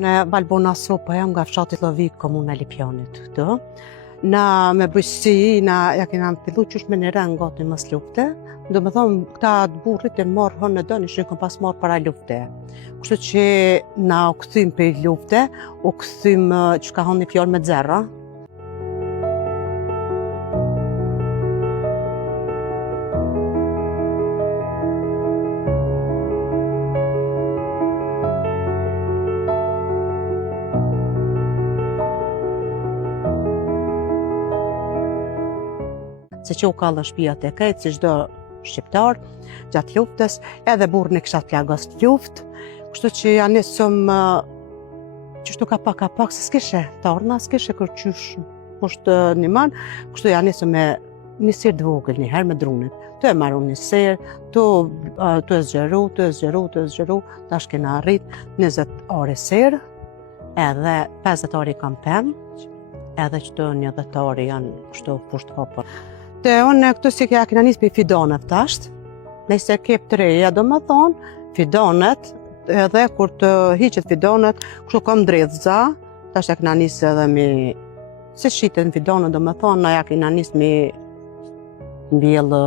Në Valbona Sopa jam nga fshati Llovik, komuna Lipjanit këtu. Na me bujqësi, ja kena fillu qysh me një rënë gati mës lufte. Do me thonë, këta burrit e marrë hënë në dënë, ishë këm pas marrë para lufte. Kështu që na u këthym për lufte, u këthym që ka hënë një fjallë me dzera. Se që u kallë shtëpia të krejtë, si çdo shqiptar, gjatë luftës, edhe burrin e kisha plagos të luftë, kështu që ja nisëm qështu ka pak, se s'kishe tarna, s'kishe kërqysh poshtë një man, kështu ja nisëm me një sirë të vogël një herë me drunit. Të e marru një sirë, të e zgjeru, tash kena arrit 20 orë sirë, edhe 50 orë kam pemë, edhe qëto 10 orë janë kështu poshtë hopër. Te unë këtu si kja kena nisë për fidonet tashtë, nëse kep të reja, do më thonë, fidonet, edhe kur të hiqet fidonet, kështu kom dredhza, tashtë kena nisë edhe mi, si shqitet në fidonet, do më thonë, na ja kena nisë mi mbjellë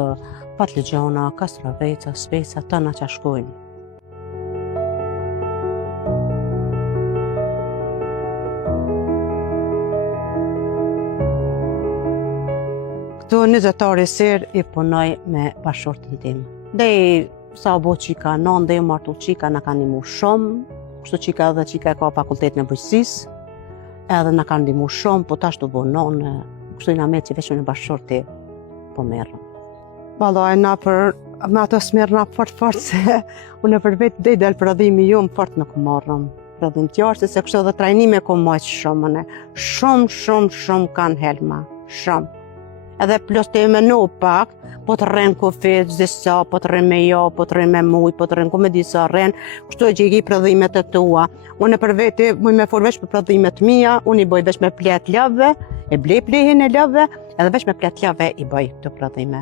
patligjona, kastraveca, speca, tëna që shkojnë. Këtu 20 orë sirë i punoj me bashkëshortin tim. Dhe sa bo qika non, dhe martu qika na ka ndimu shumë, kështu qika e ka fakultetin e bujqësisë, edhe na ka ndimu shumë, po tash të bo non, kështu i na me që veç në bashkëshorti po merrëm. Valoj, na për me ato smerë na fort, se unë për vetë dhe i del prodhimi ju më fort nuk marrëm. Prodhim tjarë, se kështu edhe trajnime ko mojtë shumë, shumë kanë helma, shumë. Edhe plus të menu pak, po të rrenë kufit, zisa, po të rrenë me jo, po të rrenë me muj, po të rrenë ku me disa rrenë, kështu e gjegi prodhimet e tua. Unë për veti, muj me forvesh për prodhimet mija, unë i boj vesh me plet lave, e blej plehin e lave, edhe vesh me plet lave i boj të prodhime.